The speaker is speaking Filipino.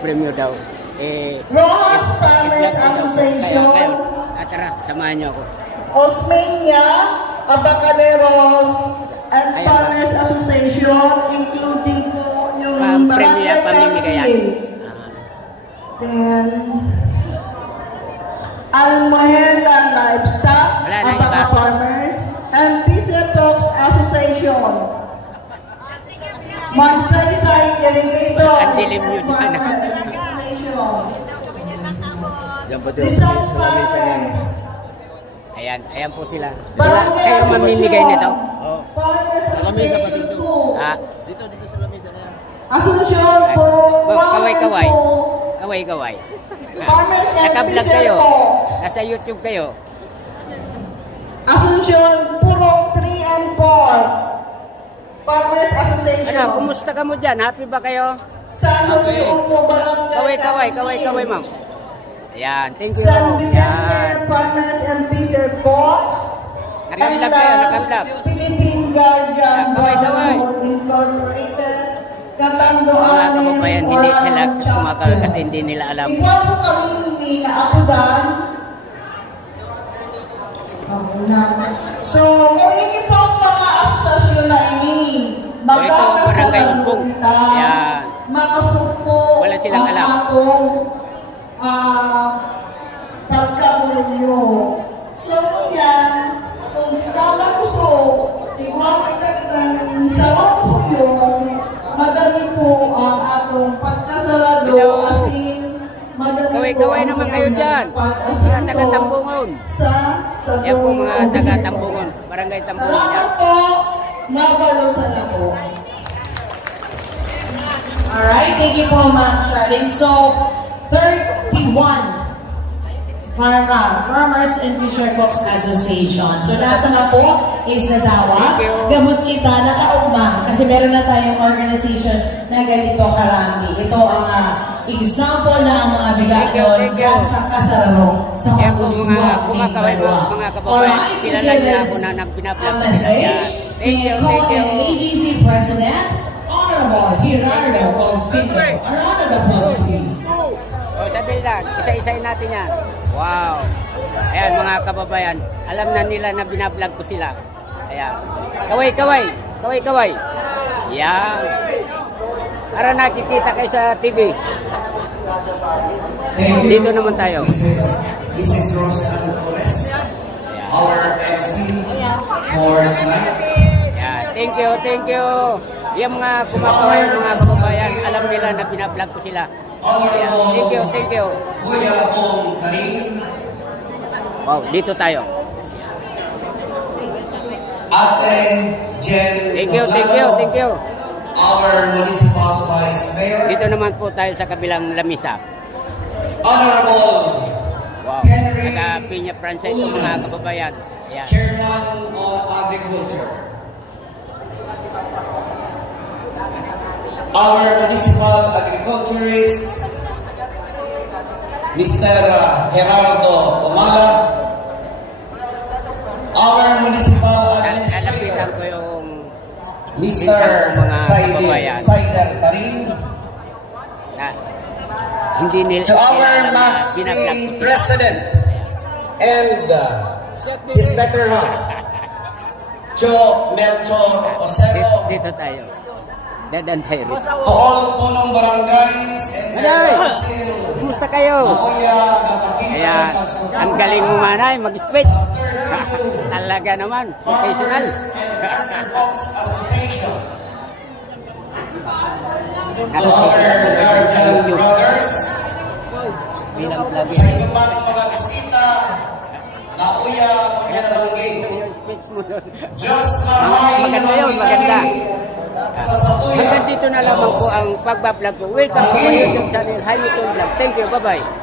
premyo daw. Rojas Farmers Association. Tara, samahan niyo ako. Osmeña, Abacaderos, and Farmers Association, including po yung Barangay Council. Then, Almohenda Livestock, Abaca Farmers, and Pisa Folks Association. Magsaysay Delegator, Ang dilim nyo dyan. Rizal Farmers. Ayan po sila. Kayo mamimigay nito. Lamesa pa dito. Dito sa lamesa na yan. Asuncion po. Kaway-kaway. Kaway-kaway. Naka-vlog kayo. Nasa YouTube kayo. Asuncion, Purok 3 and 4. Farmers Association. Ano, kumusta ka mo dyan? Happy ba kayo? San Jose Uno, Barangay Kaway-kaway ma'am. Ayan, thank you. San Vicente Ayan. Farmers and Fisher Folks. Naka-vlog kayo, naka-vlog. Philippine Guardian Kaway-kaway. Brotherhood Incorporated. Mga Katanduanes kababayan, hindi sila kumakal kasi hindi nila alam. Ikaw po kami naapudan. Okay na. So, kung hindi po ang mga asosasyon na ini, magkakasalan kita, makasugpo Wala silang alam. ang akong pagkakulong nyo. So, yan, kung kala gusto, iguanay ka kitang sarang po yung madami po ang atong pagkasarado, asin, madami Kaway-kaway naman kayo dyan. Mga taga-Tambungon. Yan po mga taga-Tambungon. Barangay Tambungon. Salamat po. Mabalusan na po. Alright, thank you po, Ma'am Charlene. So, 31 Farmers and Fisher Folks Association. So, lahat na po is nadawa. Gamos kita, nakaugma. Kasi meron na tayong organization na ganito karami. Ito ang example na ang mga bigayon sa kasararo sa Yan po kapuswak mga ng kumakaway dalawa. mga kababayan. Alright, Kilala niya ako na nag-pinablog ang nila. message Thank ni you. ABC President, Honorable Gerardo Golfito. A round of applause, please. O, sabi lang, isa-isayin natin yan. Wow. Ayan mga kababayan, alam na nila na binablog ko sila. Ayan. Kaway-kaway. Yan. Para nakikita kayo sa TV. Dito naman tayo. This is Rose Antones, our MC for tonight. Yan. Thank you. Yung mga kumakaway, mga kababayan, alam nila na binablog ko sila. Yan. Thank you. Kuya Bong Karim, Wow, dito tayo. Ate Jen Thank Doblado, you. our municipal vice mayor, Dito naman po tayo sa kabilang lamisa. Honorable Wow. Henry Taga-Piña Francais ito mga kababayan. Ayan. Chairman of Agriculture, our municipal agriculturist, Mr. Gerardo Omala, our municipal Alapitan administrator, ko yung Mr. mga kababayan. Saider Tarim, na hindi nila to our binablog Master ko sila. President and his better half, Joe Melchor Osero, Dito tayo. Dadan tayo rito. to all punong barangays and Manay! council, Kumusta kayo? Maoya, nakakita Ayan. ng pagsuporta Ang galing mo manay, mag-speech. sa third Talaga naman. Professional. Farmers and Fisher Folks Association, to our guardian brothers, Bilang sa vlogger. iba pang mga bisita na uya o nabanggit. Yung speech mo doon. Diyos maraming Maganda yun, maganda. sa satuya. Hanggang dito na lamang po ang pagbablog ko. Welcome to my YouTube channel, Hi YouTube Vlog. Thank you, bye-bye.